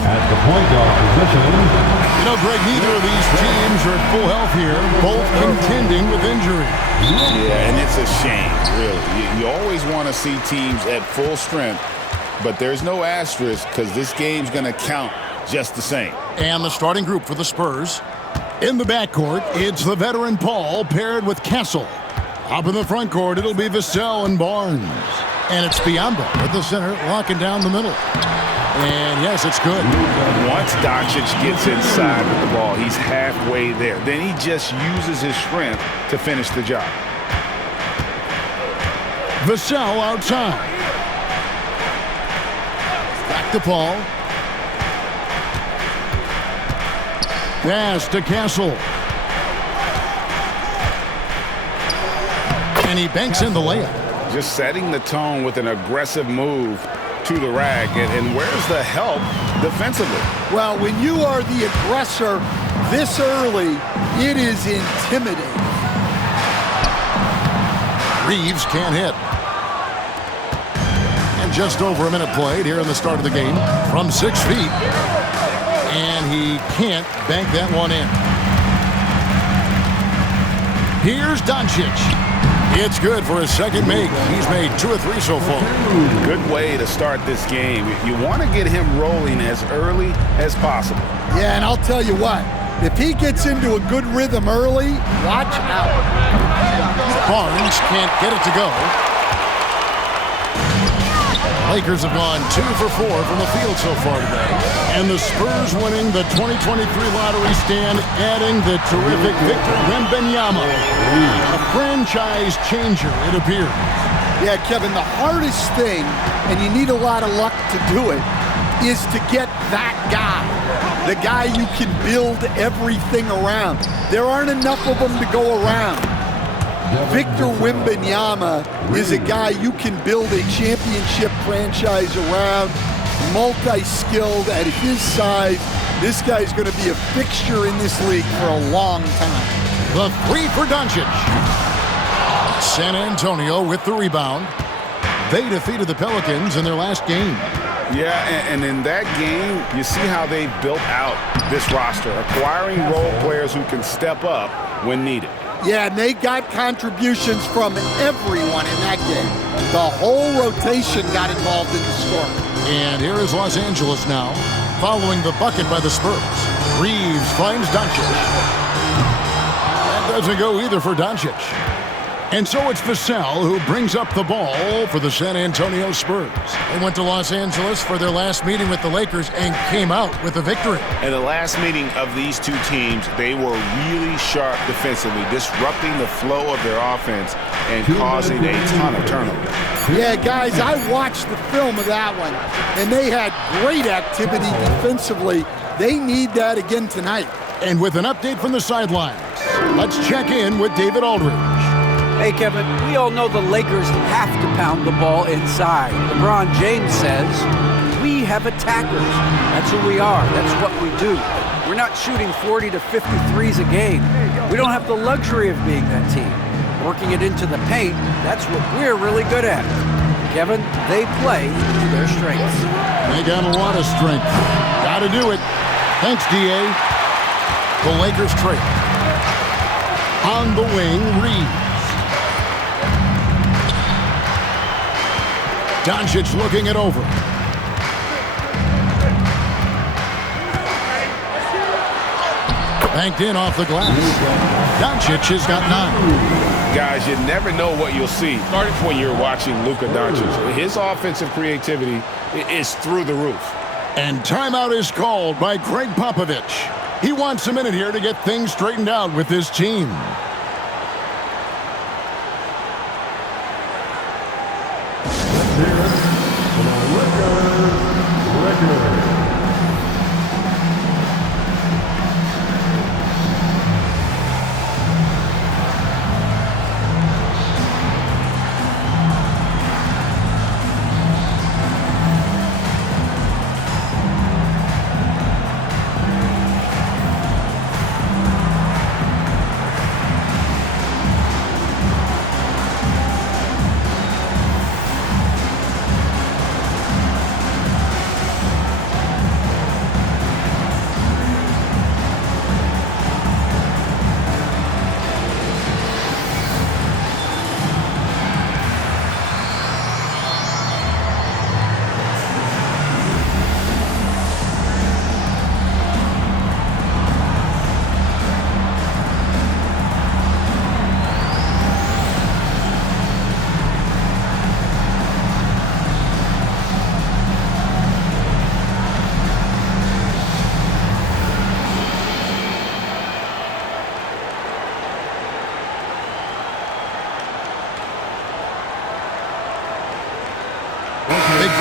At the point guard position. You know, Greg, neither of these teams are at full health here, both contending with injury. Yeah, and it's a shame, really. You always want to see teams at full strength, but there's no asterisk because this game's going to count just the same. And the starting group for the Spurs. In the backcourt, it's the veteran Paul paired with Kessel. Up in the front court, it'll be Vassell and Barnes. And it's Biyombo at the center, locking down the middle. And yes, it's good. Once Doncic gets inside with the ball, he's halfway there. Then he just uses his strength to finish the job. Vassell outside. Back to Paul. Pass to Kessel. And he banks in the layup. Just setting the tone with an aggressive move to the rack. And where's the help defensively? Well, when you are the aggressor this early, it is intimidating. Reeves can't hit. And just over a minute played here in the start of the game from 6 feet. And he can't bank that one in. Here's Doncic. It's good for his second make. He's made 2 or 3 so far. Good way to start this game. You want to get him rolling as early as possible. Yeah, and I'll tell you what. If he gets into a good rhythm early, watch out. Barnes can't get it to go. Lakers have gone 2 for 4 from the field so far today. And the Spurs winning the 2023 lottery stand, adding the terrific Victor Wembanyama. A franchise changer, it appears. Yeah, Kevin, the hardest thing, and you need a lot of luck to do it, is to get that guy. The guy you can build everything around. There aren't enough of them to go around. Victor Wembanyama is a guy you can build a championship franchise around, multi-skilled at his size. This guy's going to be a fixture in this league for a long time. The 3 for Doncic. San Antonio with the rebound. They defeated the Pelicans in their last game. Yeah, and in that game, you see how they built out this roster, acquiring role players who can step up when needed. Yeah, and they got contributions from everyone in that game. The whole rotation got involved in the scoring. And here is Los Angeles now, following the bucket by the Spurs. Reeves finds Doncic. That doesn't go either for Doncic. And so it's Vassell who brings up the ball for the San Antonio Spurs. They went to Los Angeles for their last meeting with the Lakers and came out with a victory. In the last meeting of these two teams, they were really sharp defensively, disrupting the flow of their offense and causing a ton of turnovers. Yeah, guys, I watched the film of that one, and they had great activity defensively. They need that again tonight. And with an update from the sidelines, let's check in with David Aldridge. Hey, Kevin, we all know the Lakers have to pound the ball inside. LeBron James says, we have attackers. That's who we are. That's what we do. We're not shooting 40 to 50 threes a game. We don't have the luxury of being that team. Working it into the paint, that's what we're really good at. Kevin, they play to their strengths. They got a lot of strength. Got to do it. Thanks, D.A. The Lakers trade. On the wing, Reeves. Doncic looking it over. Banked in off the glass. Doncic has got 9. Guys, you never know what you'll see. Starting when you're watching Luka Doncic. His offensive creativity is through the roof. And timeout is called by Greg Popovich. He wants a minute here to get things straightened out with his team.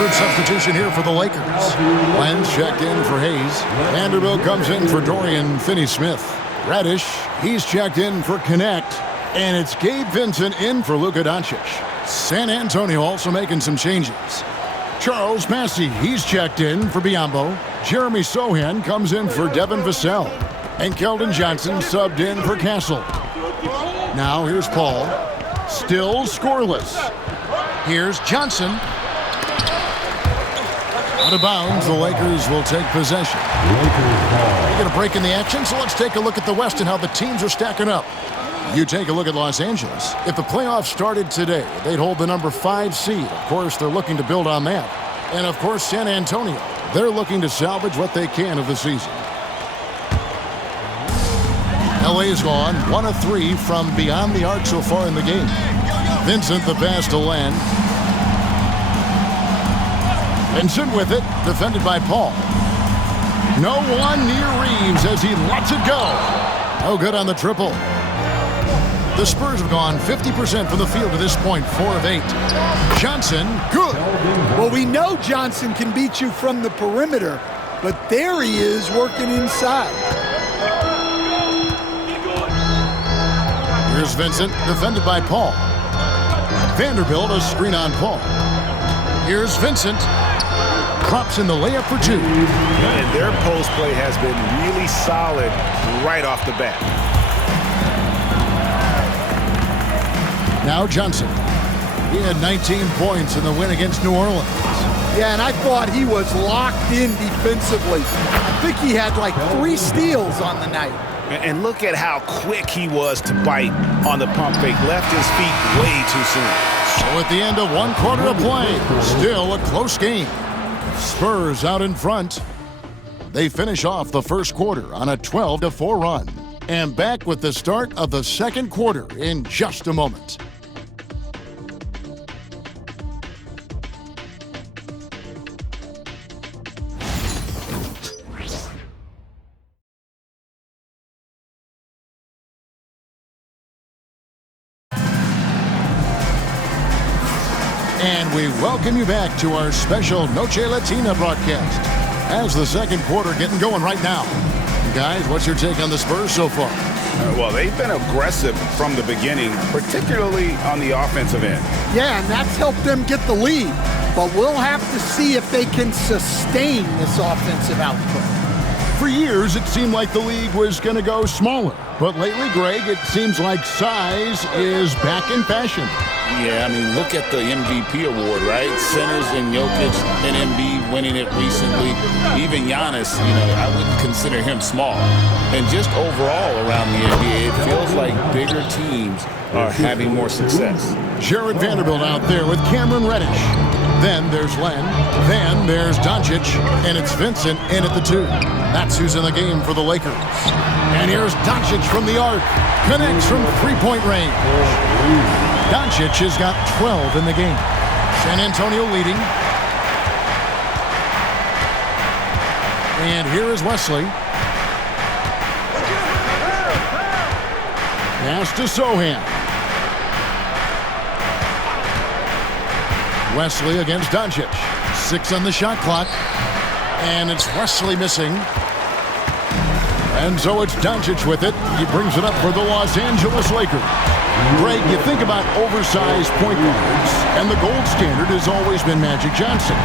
Third substitution here for the Lakers. Lenz checked in for Hayes. Vanderbilt comes in for Dorian Finney-Smith. Reddish, he's checked in for Connect. And it's Gabe Vincent in for Luka Doncic. San Antonio also making some changes. Charles Massey, he's checked in for Biyombo. Jeremy Sohan comes in for Devin Vassell. And Keldon Johnson subbed in for Castle. Now here's Paul. Still scoreless. Here's Johnson. Out of bounds, the Lakers will take possession. We're going to break in the action, so let's take a look at the West and how the teams are stacking up. You take a look at Los Angeles. If the playoffs started today, they'd hold the number 5 seed. Of course, they're looking to build on that. And, of course, San Antonio. They're looking to salvage what they can of the season. LA's gone 1 of 3 from beyond the arc so far in the game. Vincent the pass to Len. Vincent with it, defended by Paul. No one near Reeves as he lets it go. No good on the triple. The Spurs have gone 50% from the field to this point, 4 of 8. Johnson, good. Well, we know Johnson can beat you from the perimeter, but there he is working inside. Here's Vincent, defended by Paul. Vanderbilt, a screen on Paul. Here's Vincent. Drops in the layup for 2. And their post play has been really solid right off the bat. Now Johnson. He had 19 points in the win against New Orleans. Yeah, and I thought he was locked in defensively. I think he had like 3 steals on the night. And look at how quick he was to bite on the pump fake. Left his feet way too soon. So at the end of 1 quarter of play, still a close game. Spurs out in front. They finish off the first quarter on a 12-4 run. And back with the start of the second quarter in just a moment. And we welcome you back to our special Noche Latina broadcast. As the second quarter getting going right now. Guys, what's your take on the Spurs so far? Well, they've been aggressive from the beginning, particularly on the offensive end. Yeah, and that's helped them get the lead. But we'll have to see if they can sustain this offensive output. For years, it seemed like the league was going to go smaller. But lately, Greg, it seems like size is back in fashion. Yeah, I mean, look at the MVP award, right? Centers and Jokic and Embiid winning it recently. Even Giannis, I wouldn't consider him small. And just overall around the NBA, it feels like bigger teams are having more success. Jared Vanderbilt out there with Cameron Reddish. Then there's Len. Then there's Doncic. And it's Vincent in at the 2. That's who's in the game for the Lakers. And here's Doncic from the arc. Connects from three-point range. Doncic has got 12 in the game. San Antonio leading. And here is Wesley. Pass to Sohan. Wesley against Doncic. 6 on the shot clock. And it's Wesley missing. And so it's Doncic with it. He brings it up for the Los Angeles Lakers. Greg, you think about oversized point guards, and the gold standard has always been Magic Johnson.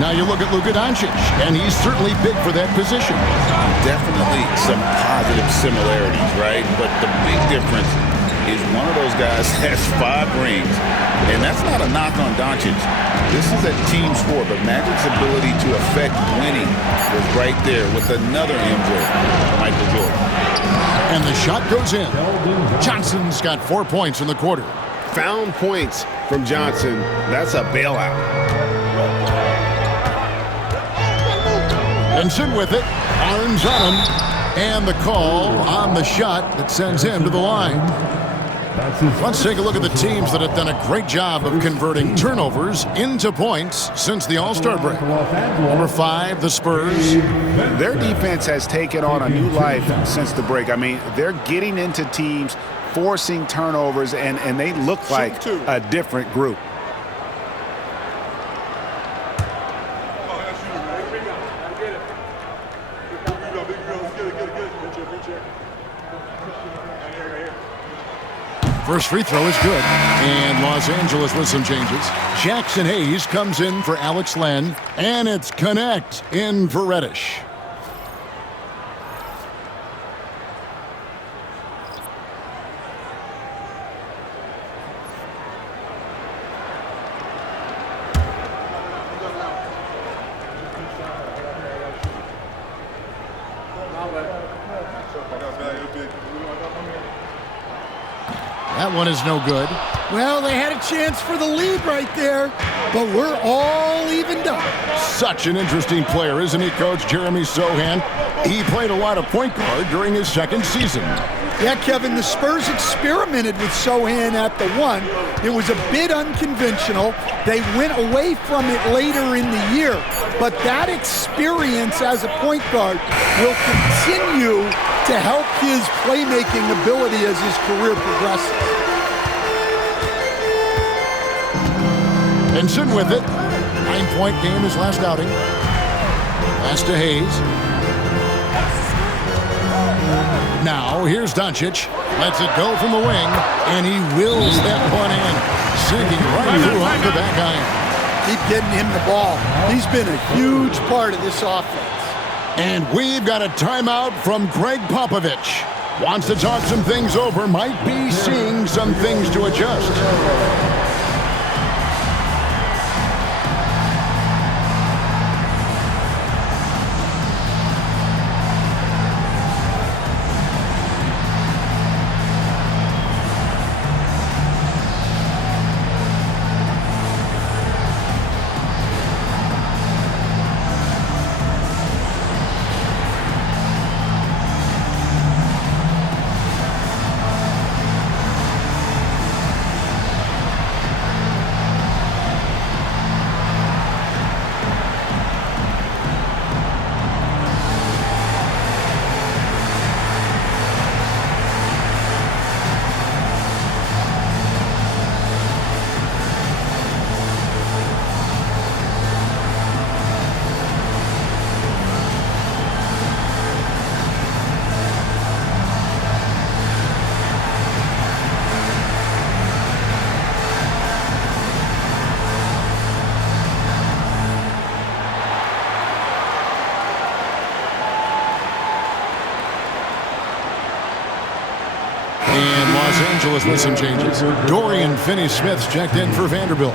Now you look at Luka Doncic, and he's certainly big for that position. Definitely some positive similarities, right? But the big difference is one of those guys has 5 rings, and that's not a knock on Doncic. This is a team sport, but Magic's ability to affect winning was right there with another MJ, Michael Jordan. And the shot goes in. Johnson's got 4 points in the quarter. Found points from Johnson. That's a bailout. Vincent with it. Arms on him. And the call on the shot that sends him to the line. Let's take a look at the teams that have done a great job of converting turnovers into points since the All-Star break. Number 5, the Spurs. Their defense has taken on a new life since the break. I mean, they're getting into teams, forcing turnovers, and they look like a different group. First free throw is good. And Los Angeles with some changes. Jackson Hayes comes in for Alex Len. And it's Connect in for Reddish. That one is no good. Well, they had a chance for the lead right there, but we're all evened up. Such an interesting player, isn't he, Coach Jeremy Sohan? He played a lot of point guard during his second season. Yeah, Kevin, the Spurs experimented with Sohan at the one. It was a bit unconventional. They went away from it later in the year, but that experience as a point guard will continue to help his playmaking ability as his career progresses. Benson with it. 9-point game his last outing. Pass to Hayes. Now, here's Doncic. Lets it go from the wing, and he wills that one in. Sinking right through off the back iron. Keep getting him the ball. He's been a huge part of this offense. And we've got a timeout from Greg Popovich. Wants to talk some things over, might be seeing some things to adjust. And Los Angeles with some changes. Dorian Finney-Smith's checked in for Vanderbilt.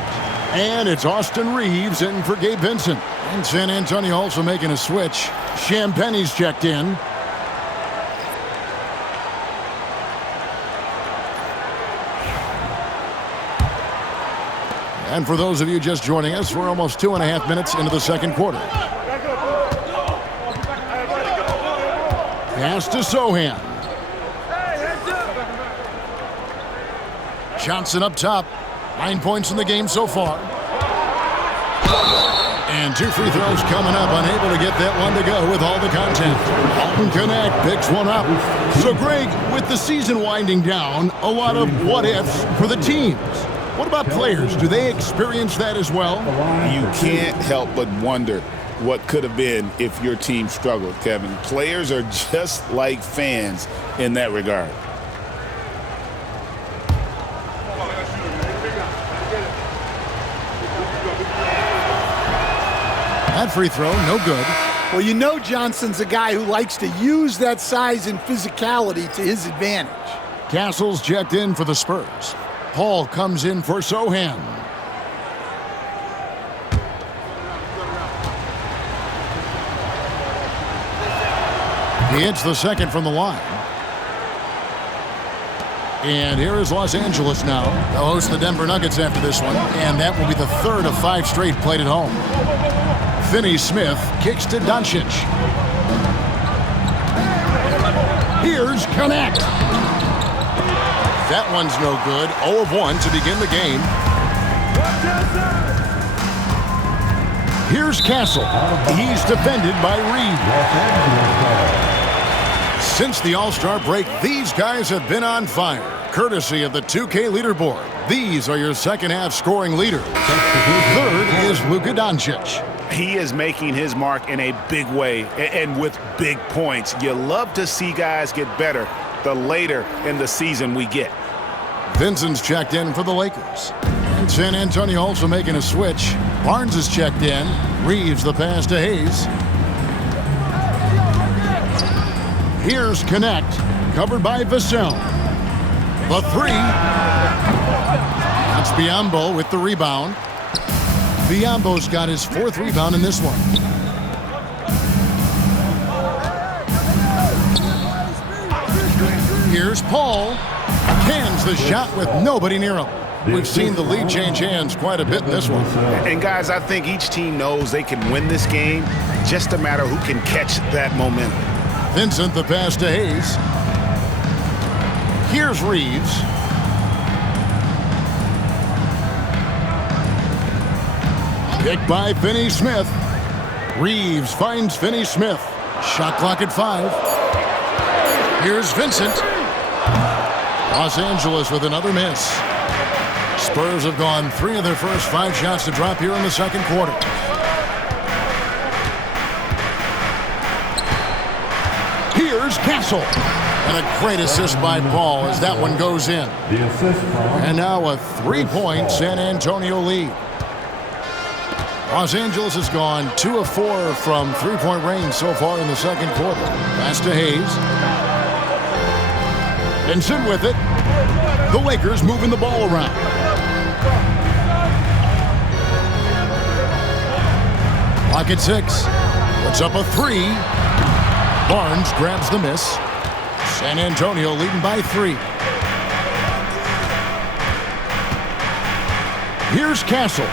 And it's Austin Reeves in for Gabe Vincent. And San Antonio also making a switch. Champagne's checked in. And for those of you just joining us, we're almost 2.5 minutes into the second quarter. Pass to Sohan. Johnson up top. 9 points in the game so far. And 2 free throws coming up. Unable to get that one to go with all the contact. Alton Connect picks one up. So, Greg, with the season winding down, a lot of what-ifs for the teams. What about players? Do they experience that as well? You can't help but wonder what could have been if your team struggled, Kevin. Players are just like fans in that regard. That free throw, no good. Well, you know Johnson's a guy who likes to use that size and physicality to his advantage. Castle's checked in for the Spurs. Paul comes in for Sohan. He hits the second from the line. And here is Los Angeles now. They'll host the Denver Nuggets after this one, and that will be the third of 5 straight played at home. Finney-Smith kicks to Doncic. Here's Connect. That one's no good. 0 of 1 to begin the game. Here's Castle. He's defended by Reed. Since the All-Star break, these guys have been on fire. Courtesy of the 2K leaderboard. These are your second-half scoring leaders. Third is Luka Doncic. He is making his mark in a big way and with big points. You love to see guys get better the later in the season we get. Vincent's checked in for the Lakers. And San Antonio also making a switch. Barnes is checked in. Reeves the pass to Hayes. Here's Connect, covered by Vassell. The three. That's Biyombo with the rebound. Biyombo's got his 4th rebound in this one. Here's Paul. Cans the shot with nobody near him. We've seen the lead change hands quite a bit in this one. And guys, I think each team knows they can win this game. Just a matter who can catch that momentum. Vincent the pass to Hayes. Here's Reeves. Picked by Finney-Smith. Reeves finds Finney-Smith. Shot clock at 5. Here's Vincent. Los Angeles with another miss. Spurs have gone 3 of their first 5 shots to drop here in the second quarter. Here's Castle. And a great assist by Paul as that one goes in. The assist from And now a 3-point San Antonio lead. Los Angeles has gone 2 of 4 from 3-point range so far in the second quarter. Pass to Hayes. Vincent with it. The Lakers moving the ball around. Clock at 6. Puts up a 3. Barnes grabs the miss. San Antonio leading by 3. Here's Castle.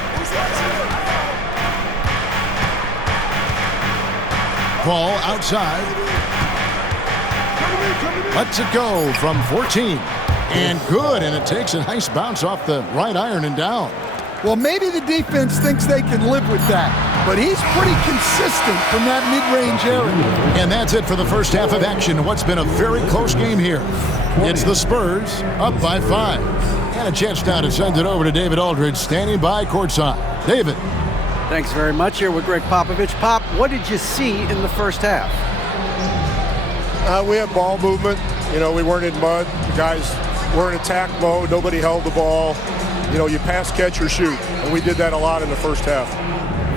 Paul outside. Lets it go from 14. And good, and it takes a nice bounce off the right iron and down. Well, maybe the defense thinks they can live with that, but he's pretty consistent from that mid-range area. And that's it for the first half of action. What's been a very close game here. It's the Spurs up by 5. And a chance now to send it over to David Aldridge, standing by courtside. David. Thanks very much. Here with Greg Popovich. Pop, what did you see in the first half? We had ball movement. You know, we weren't in mud. The guys were in attack mode. Nobody held the ball. You know, you pass, catch, or shoot. And we did that a lot in the first half.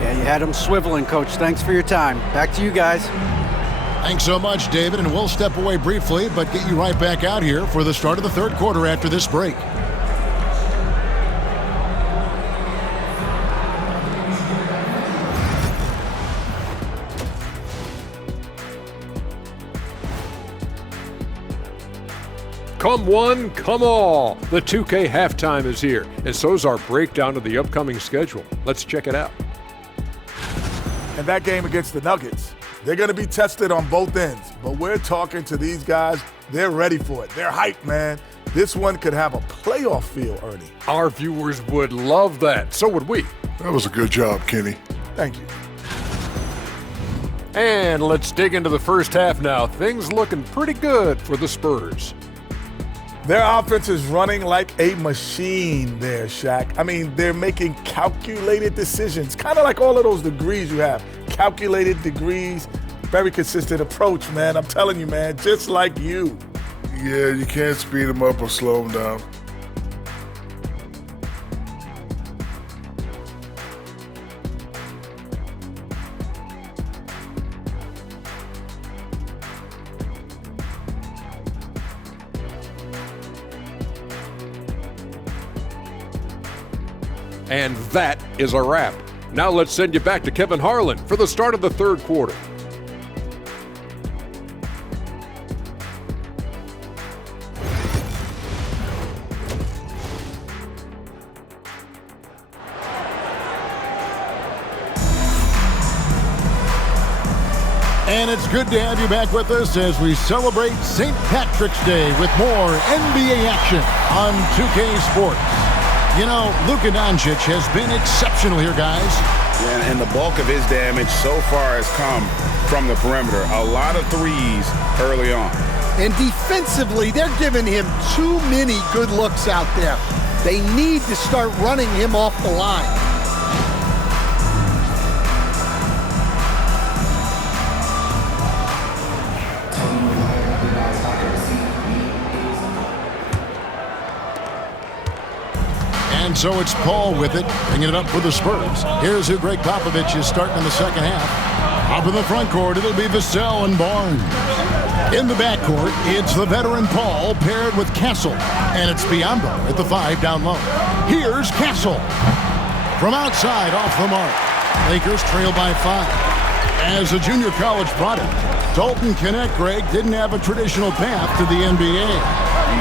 Yeah, you had them swiveling, Coach. Thanks for your time. Back to you guys. Thanks so much, David. And we'll step away briefly, but get you right back out here for the start of the third quarter after this break. Come one, come all. The 2K halftime is here, and so's our breakdown of the upcoming schedule. Let's check it out. And that game against the Nuggets, they're going to be tested on both ends. But we're talking to these guys. They're ready for it. They're hyped, man. This one could have a playoff feel, Ernie. Our viewers would love that. So would we. That was a good job, Kenny. Thank you. And let's dig into the first half now. Things looking pretty good for the Spurs. Their offense is running like a machine there, Shaq. I mean, they're making calculated decisions, kind of like all of those degrees you have. Calculated degrees, very consistent approach, man. I'm telling you, man, just like you. Yeah, you can't speed them up or slow them down. And that is a wrap. Now let's send you back to Kevin Harlan for the start of the third quarter. And it's good to have you back with us as we celebrate St. Patrick's Day with more NBA action on 2K Sports. You know, Luka Doncic has been exceptional here, guys. And the bulk of his damage so far has come from the perimeter. A lot of threes early on. And defensively, they're giving him too many good looks out there. They need to start running him off the line. And so it's Paul with it, bringing it up for the Spurs. Here's who Greg Popovich is starting in the second half. Up in the front court, it'll be Vassell and Barnes. In the backcourt, it's the veteran Paul paired with Castle. And it's Biyombo at the 5 down low. Here's Castle. From outside, off the mark. Lakers trail by 5. As a junior college product, Dalton Knecht, Greg, didn't have a traditional path to the NBA.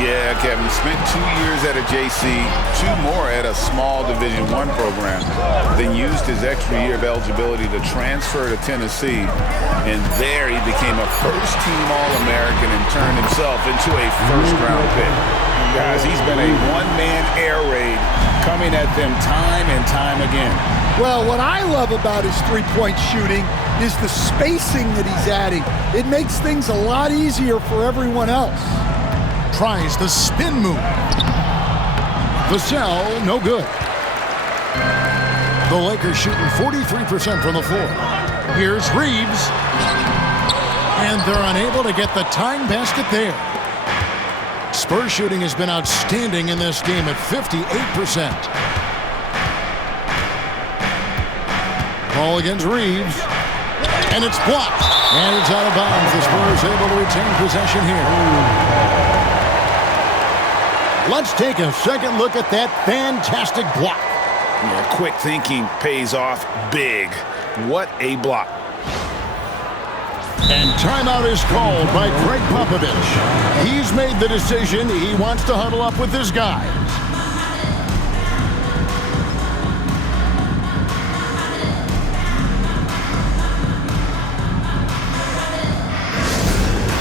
Yeah, Kevin, spent 2 years at a JC, 2 more at a small Division I program, then used his extra year of eligibility to transfer to Tennessee, and there he became a first-team All-American and turned himself into a first-round pick. Guys, he's been a one-man air raid coming at them time and time again. Well, what I love about his three-point shooting is the spacing that he's adding. It makes things a lot easier for everyone else. Tries the spin move. Vassell, no good. The Lakers shooting 43% from the floor. Here's Reeves. And they're unable to get the tying basket there. Spurs shooting has been outstanding in this game at 58%. Ball against Reeves. And it's blocked. And it's out of bounds. The Spurs able to retain possession here. Let's take a second look at that fantastic block. Yeah, quick thinking pays off big. What a block. And timeout is called by Greg Popovich. He's made the decision. He wants to huddle up with his guys.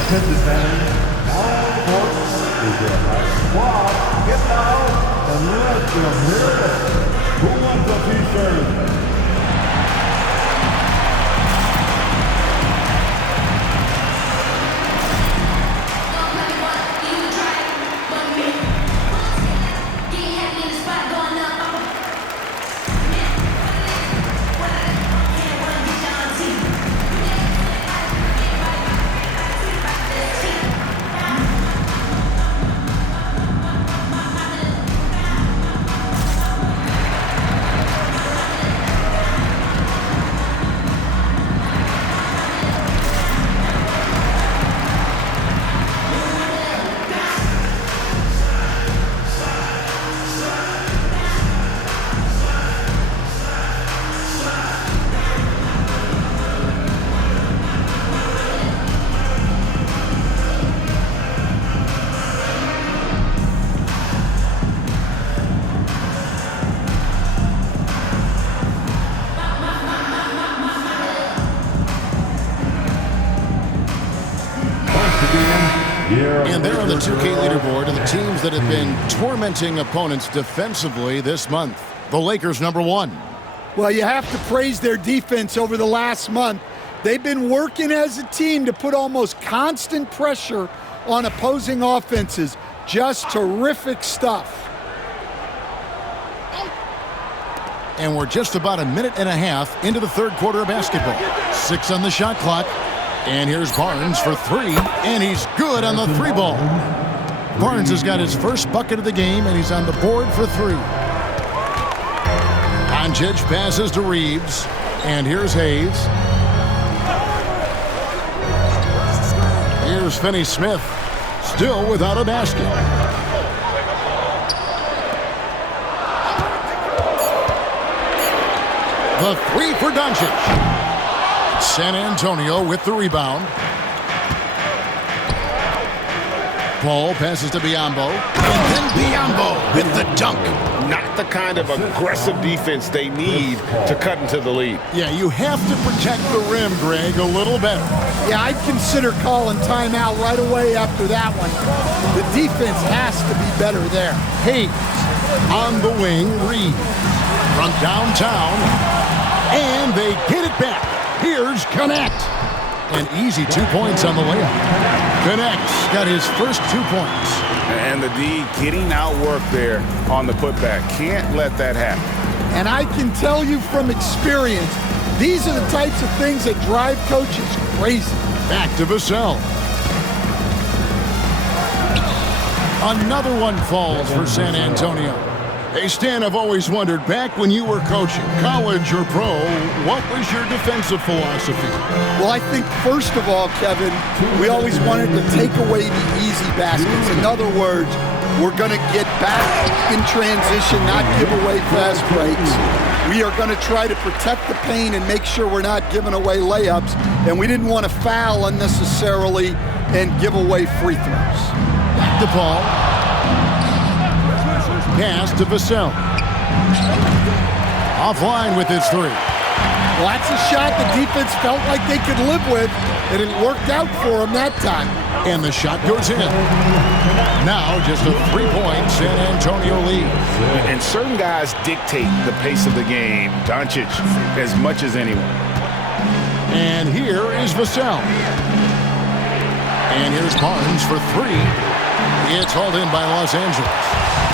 Attention fans, now sports is your squad. Get out and let them hear it. Who wants a t-shirt? And they're on the 2K leaderboard of the teams that have been tormenting opponents defensively this month. The Lakers, number 1. Well, you have to praise their defense over the last month. They've been working as a team to put almost constant pressure on opposing offenses. Just terrific stuff. And we're just about a minute and a half into the third quarter of basketball. 6 on the shot clock. And here's Barnes for 3, and he's good on the 3 ball. Barnes has got his first bucket of the game, and he's on the board for 3. Doncic passes to Reeves, and here's Hayes. Here's Finney-Smith, still without a basket. The 3 for Doncic. San Antonio with the rebound. Paul passes to Biyombo. And then Biyombo with the dunk. Not the kind of aggressive defense they need to cut into the lead. Yeah, you have to protect the rim, Greg, a little better. Yeah, I'd consider calling timeout right away after that one. The defense has to be better there. Hayes on the wing, Reeves from downtown. And they get it back. Here's Knecht. An easy 2 points on the layup. Knecht's got his first 2 points. And the D getting outworked there on the putback. Can't let that happen. And I can tell you from experience, these are the types of things that drive coaches crazy. Back to Vassell. Another one falls for San Antonio. Hey, Stan, I've always wondered, back when you were coaching, college or pro, what was your defensive philosophy? Well, I think, first of all, Kevin, we always wanted to take away the easy baskets. In other words, we're going to get back in transition, not give away fast breaks. We are going to try to protect the paint and make sure we're not giving away layups. And we didn't want to foul unnecessarily and give away free throws. Back to Paul. Pass to Vassell. Offline with his three. Well, that's a shot the defense felt like they could live with, and it worked out for them that time. And the shot goes in. Now just a 3-point San Antonio lead. And certain guys dictate the pace of the game. Doncic as much as anyone. And here is Vassell. And here's Barnes for three. It's hauled in by Los Angeles.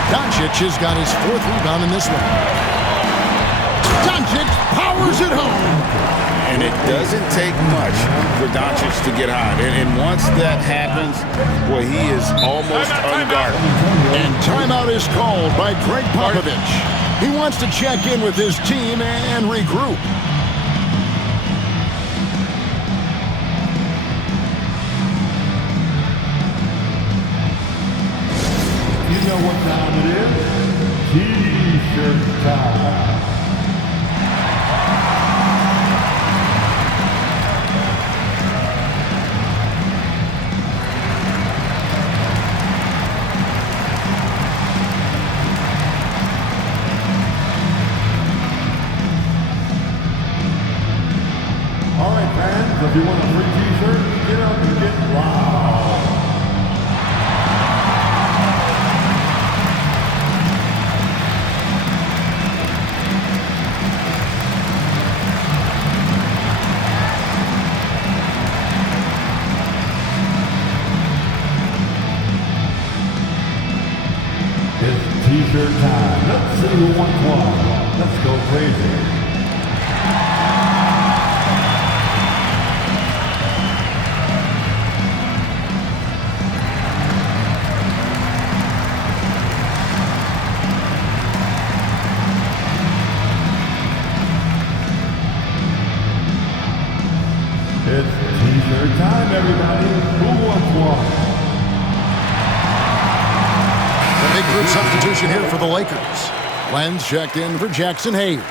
Doncic has got his 4th rebound in this one. Doncic powers it home. And it doesn't take much for Doncic to get hot. And once that happens, boy, he is almost unguardable. And timeout is called by Greg Popovich. He wants to check in with his team and regroup. You know what time it is? T-shirt time. All right, fans, if you want a free T-shirt, get up and get loud. It's T-shirt time. Let's see who wants one. Let's go crazy. It's T-shirt time, everybody. Who wants one? The big group substitution here for the Lakers. Lenz checked in for Jackson Hayes.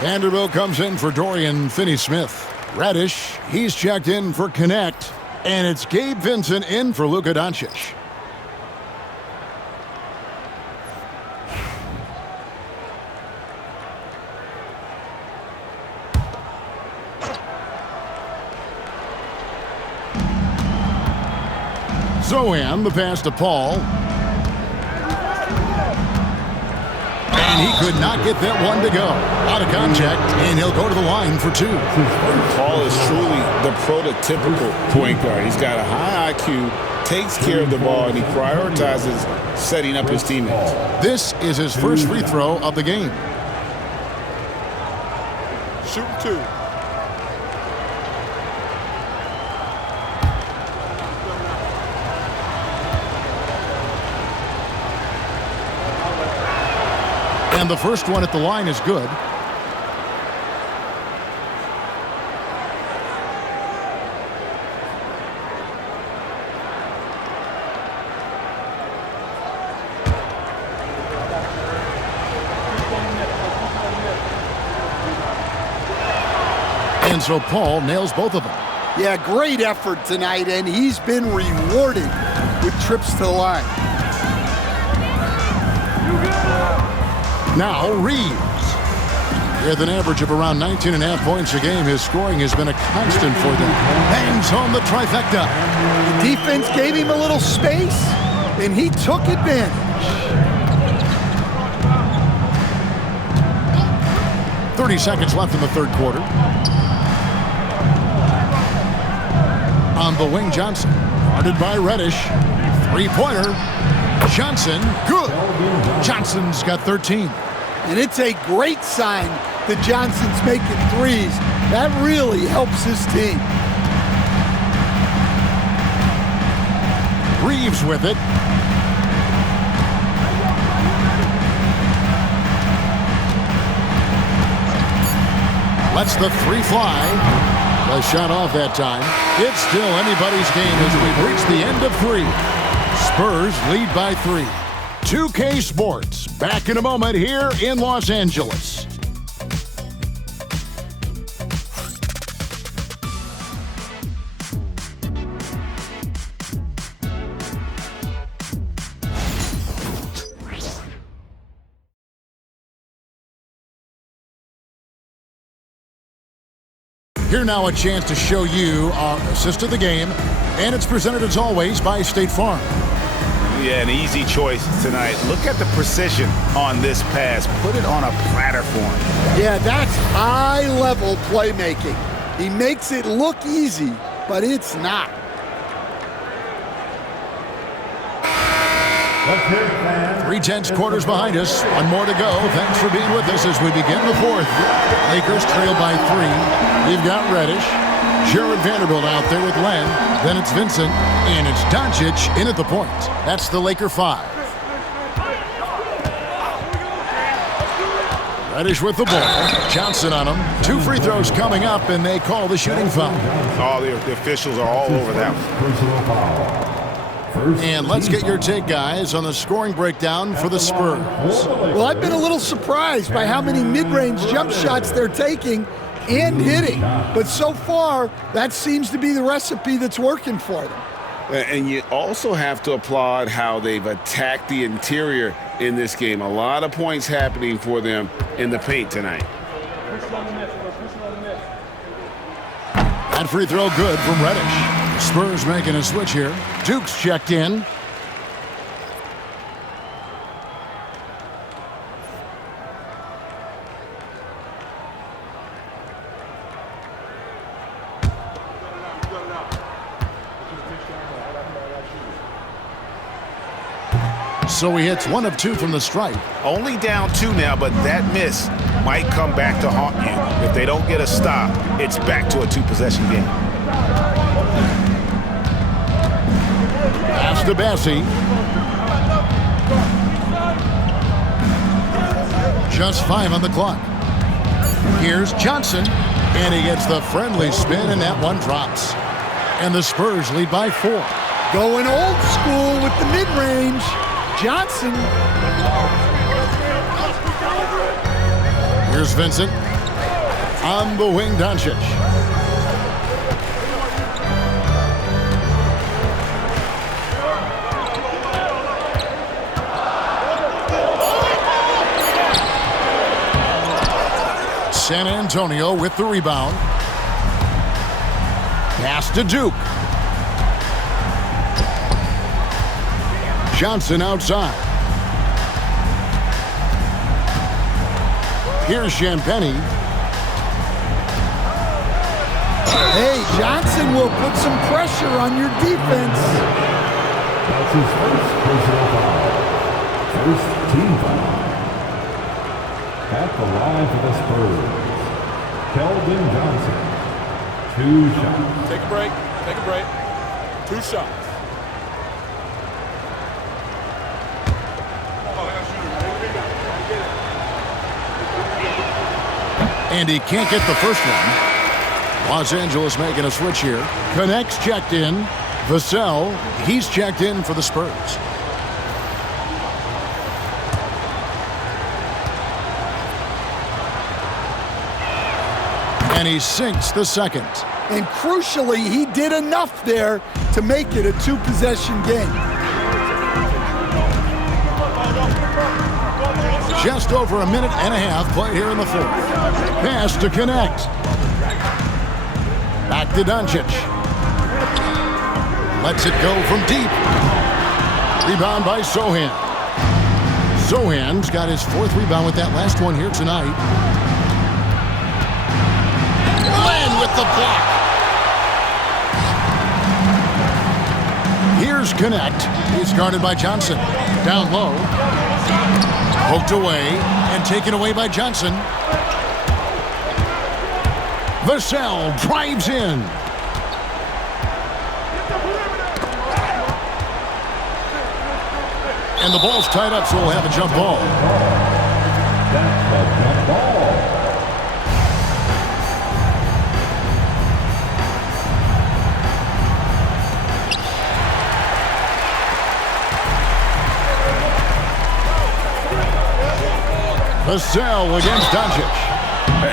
Vanderbilt comes in for Dorian Finney-Smith. Reddish, he's checked in for Connect. And it's Gabe Vincent in for Luka Doncic. Zohan, the pass to Paul. And he could not get that one to go. Out of contact, and he'll go to the line for 2. Paul is truly the prototypical point guard. He's got a high IQ, takes care of the ball, and he prioritizes setting up his teammates. This is his first free throw of the game. Shoot 2. And the first one at the line is good. And so Paul nails both of them. Yeah, great effort tonight, and he's been rewarded with trips to the line. Now Reeves. With an average of around 19.5 points a game, his scoring has been a constant for them. Bangs home the trifecta. The defense gave him a little space, and he took advantage. 30 seconds left in the third quarter. On the wing, Johnson. Guarded by Reddish. Three-pointer. Johnson, good. Johnson's got 13. And it's a great sign that Johnson's making threes. That really helps his team. Reeves with it. Lets the three fly. The shot off that time. It's still anybody's game as we've reached the end of 3. Spurs lead by 3. 2K Sports, back in a moment here in Los Angeles. Here now a chance to show you our assist of the game, and it's presented as always by State Farm. Yeah, an easy choice tonight. Look at the precision on this pass. Put it on a platter for him. Yeah, that's high-level playmaking. He makes it look easy, but it's not. 3 tenths quarters behind us. 1 more to go. Thanks for being with us as we begin the 4th. Lakers trail by 3. We've got Reddish. Jared Vanderbilt out there with Len. Then it's Vincent. And it's Doncic in at the point. That's the Laker 5. Reddish with the ball. Johnson on him. 2 free throws coming up, and they call the shooting foul. Oh, the officials are all over that one. And let's get your take, guys, on the scoring breakdown for the Spurs. Well, I've been a little surprised by how many mid-range jump shots they're taking and hitting. But so far, that seems to be the recipe that's working for them. And you also have to applaud how they've attacked the interior in this game. A lot of points happening for them in the paint tonight. That free throw good from Reddish. Spurs making a switch here. Duke's checked in. So he hits 1 of 2 from the stripe. Only down 2 now, but that miss might come back to haunt you. If they don't get a stop, it's back to a 2-possession game. Pass to Bassie. Just 5 on the clock. Here's Johnson, and he gets the friendly spin, and that one drops. And the Spurs lead by 4. Going old school with the mid-range. Johnson. Here's Vincent. On the wing, Doncic. San Antonio with the rebound. Pass to Duke. Johnson outside. Here's Champagnie. Hey, Johnson will put some pressure on your defense. That's his first personal foul. First team foul. At the line for the Spurs, Keldon Johnson. 2 shots. Take a break. Take a break. 2 shots. And he can't get the first one. Los Angeles making a switch here. Connects checked in. Vassell, he's checked in for the Spurs. And he sinks the second. And crucially, he did enough there to make it a 2-possession game. Just over a minute and a half played here in the 4th. Pass to connect. Back to Doncic. Lets it go from deep. Rebound by Sohan. Sohan's got his 4th rebound with that last one here tonight. Len with the block. Here's Connect. He's guarded by Johnson. Down low. Poked away and taken away by Johnson. Vassell drives in. And the ball's tied up, so we'll have a jump ball. That's a jump ball. Vassell against Doncic.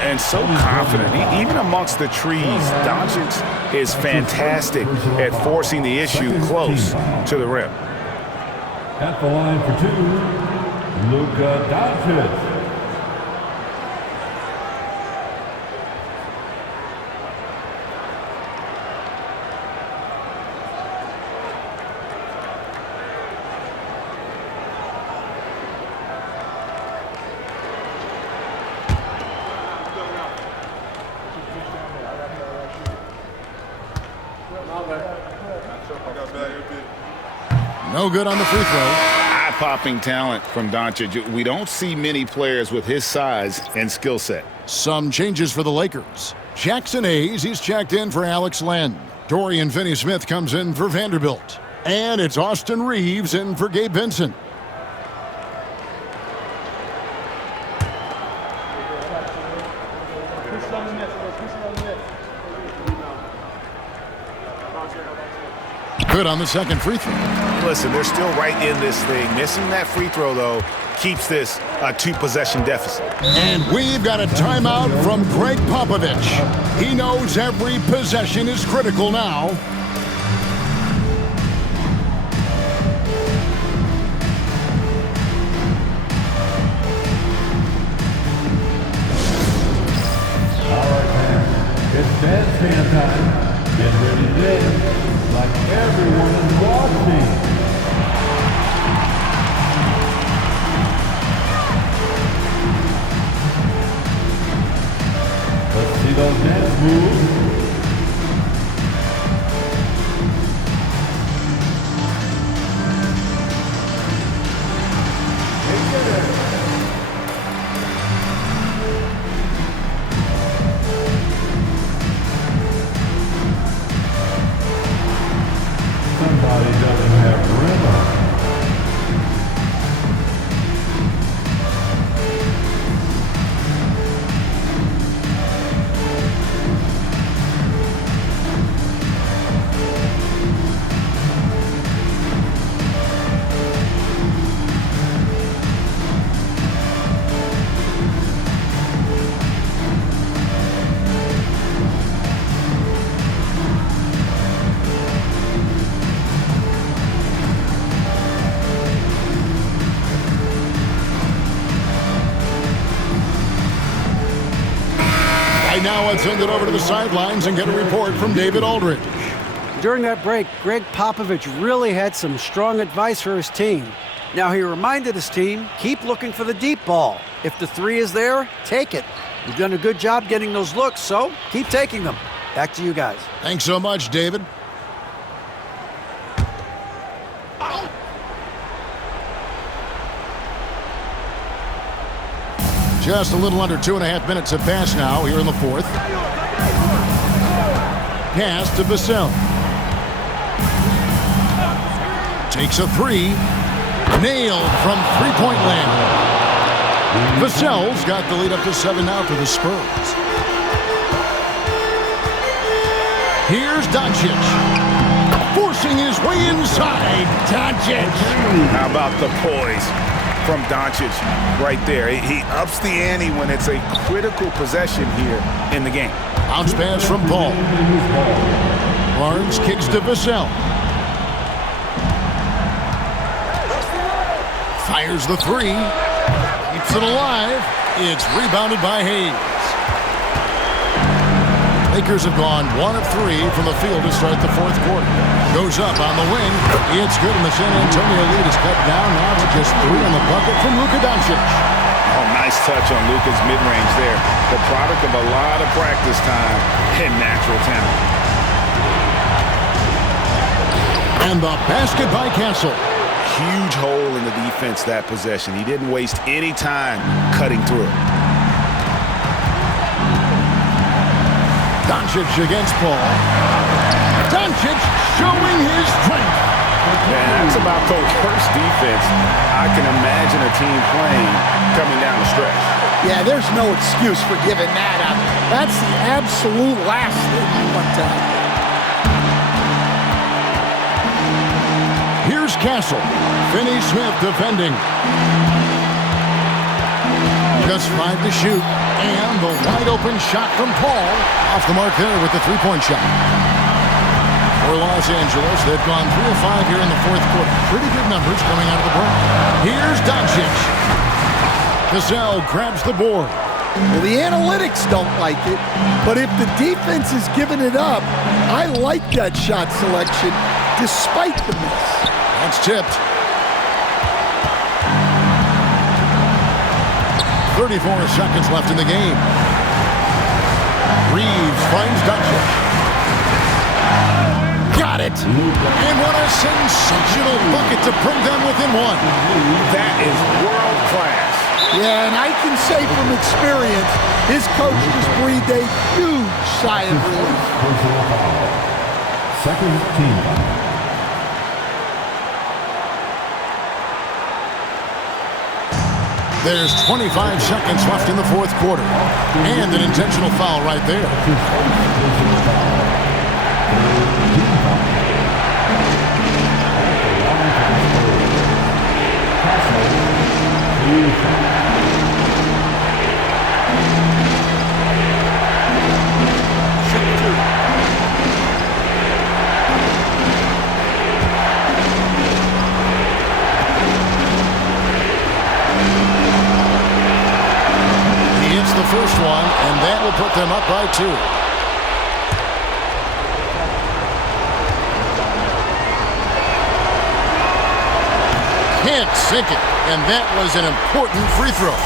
And so confident. Even amongst the trees, Doncic is fantastic at forcing the issue close to the rim. At the line for two, Luka Doncic. No good on the free throw. Eye-popping talent from Doncic. We don't see many players with his size and skill set. Some changes for the Lakers. Jackson Hayes, he's checked in for Alex Len. Dorian Finney-Smith comes in for Vanderbilt. And it's Austin Reeves in for Gabe Vincent. Good on the second free throw. Listen, they're still right in this thing. Missing that free throw, though, keeps this a two-possession deficit. And we've got a timeout from Greg Popovich. He knows every possession is critical now. All right, man. It's dance time. Get ready to dance like everyone is watching. Let's see those dance moves. Somebody doesn't have rhythm. Now let's send it over to the sidelines and get a report from David Aldridge. During that break, Greg Popovich really had some strong advice for his team. Now he reminded his team, keep looking for the deep ball. If the three is there, take it. You've done a good job getting those looks, so keep taking them. Back to you guys. Thanks so much, David. Just a little under 2.5 minutes have passed now here in the fourth. Pass to Vassell. Takes a three. Nailed from three-point land. Vassell's got the lead up to 7 now for the Spurs. Here's Doncic. Forcing his way inside. Doncic. How about the poise from Doncic right there? He ups the ante when it's a critical possession here in the game. Bounce pass from Paul. Barnes kicks to Vassell. Fires the three. Keeps it alive. It's rebounded by Hayes. Lakers have gone 1 of 3 from the field to start the fourth quarter. Goes up on the wing. It's good, and the San Antonio lead is cut down now to just 3 on the bucket from Luka Doncic. Oh, nice touch on Luka's mid-range there. The product of a lot of practice time and natural talent. And the basket by Castle. Huge hole in the defense that possession. He didn't waste any time cutting through it. Doncic against Paul. Doncic showing his strength. Man, that's about the worst defense I can imagine a team playing coming down the stretch. Yeah, there's no excuse for giving that up. That's the absolute last thing you want to happen. Here's Castle. Finney-Smith defending. Just 5 to shoot. And the wide open shot from Paul. Off the mark there with the three-point shot. For Los Angeles, they've gone 3 of 5 here in the fourth quarter. Pretty good numbers coming out of the break. Here's Doncic. Vassell grabs the board. Well, the analytics don't like it, but if the defense is giving it up, I like that shot selection despite the miss. That's tipped. 34 seconds left in the game. Reeves finds Doncic. Got it. And what a sensational bucket to bring them within one. That is world class. Yeah, and I can say from experience, his coach just breathed a huge sigh of relief. Second team. There's 25 seconds left in the fourth quarter. And an intentional foul right there. The first one, and that will put them up by 2. Can't sink it, and that was an important free throw.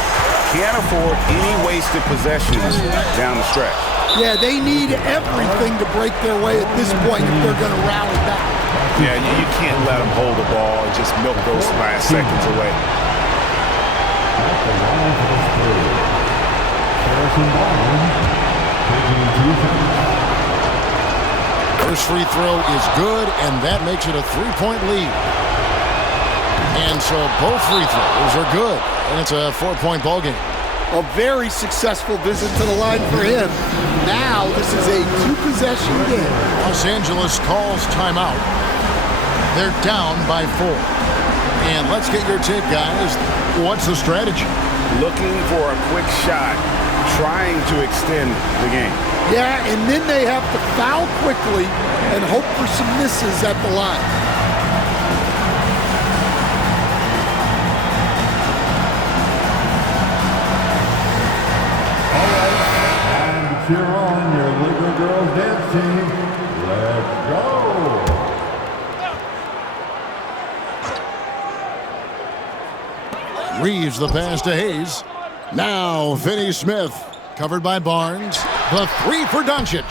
Can't afford any wasted possessions down the stretch. Yeah, they need everything to break their way at this point if they're going to rally back. Yeah, you can't let them hold the ball and just milk those last seconds away. First free throw is good, and that makes it a 3-point lead. And so both free throws are good, and it's a 4-point ball game. A very successful visit to the line for him. Now this is a 2-possession game. Los Angeles calls timeout. They're down by 4. And let's get your take, guys. What's the strategy? Looking for a quick shot, trying to extend the game. Yeah, and then they have to foul quickly and hope for some misses at the line. All right, and cheer on your Laker girls dance team. Let's go. Reeves the pass to Hayes. Now Finney Smith, covered by Barnes. The 3 for Doncic.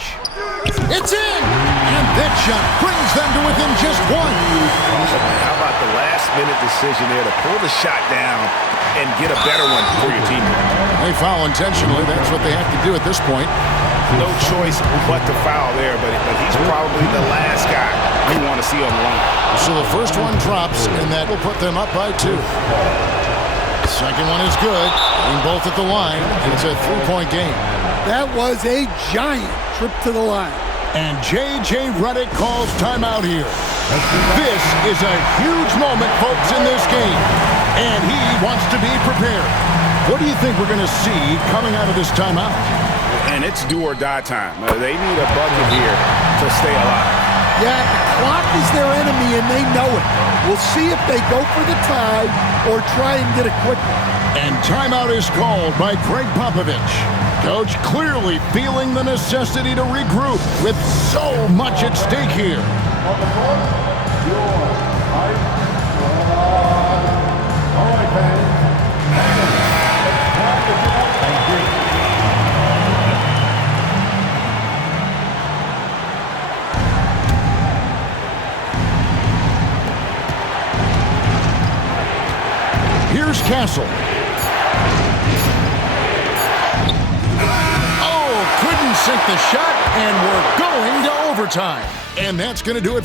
It's in! And that shot brings them to within just 1. How about the last-minute decision there to pull the shot down and get a better one for your team? They foul intentionally. That's what they have to do at this point. No choice but to foul there, but he's probably the last guy you want to see on the line. So the first one drops, and that will put them up by 2. Second one is good, being both at the line, and it's a 3-point game. That was a giant trip to the line. And J.J. Redick calls timeout here. This is a huge moment, folks, in this game, and he wants to be prepared. What do you think we're going to see coming out of this timeout? And it's do-or-die time. They need a bucket here to stay alive. Yeah, the clock is their enemy, and they know it. We'll see if they go for the tie or try and get a quick one. And timeout is called by Greg Popovich. Coach clearly feeling the necessity to regroup with so much at stake here. On the court, your ice squad. All right, fans. Let's clap it up and get Here's Castle. Oh, couldn't sink the shot, and we're going to overtime. And that's going to do it for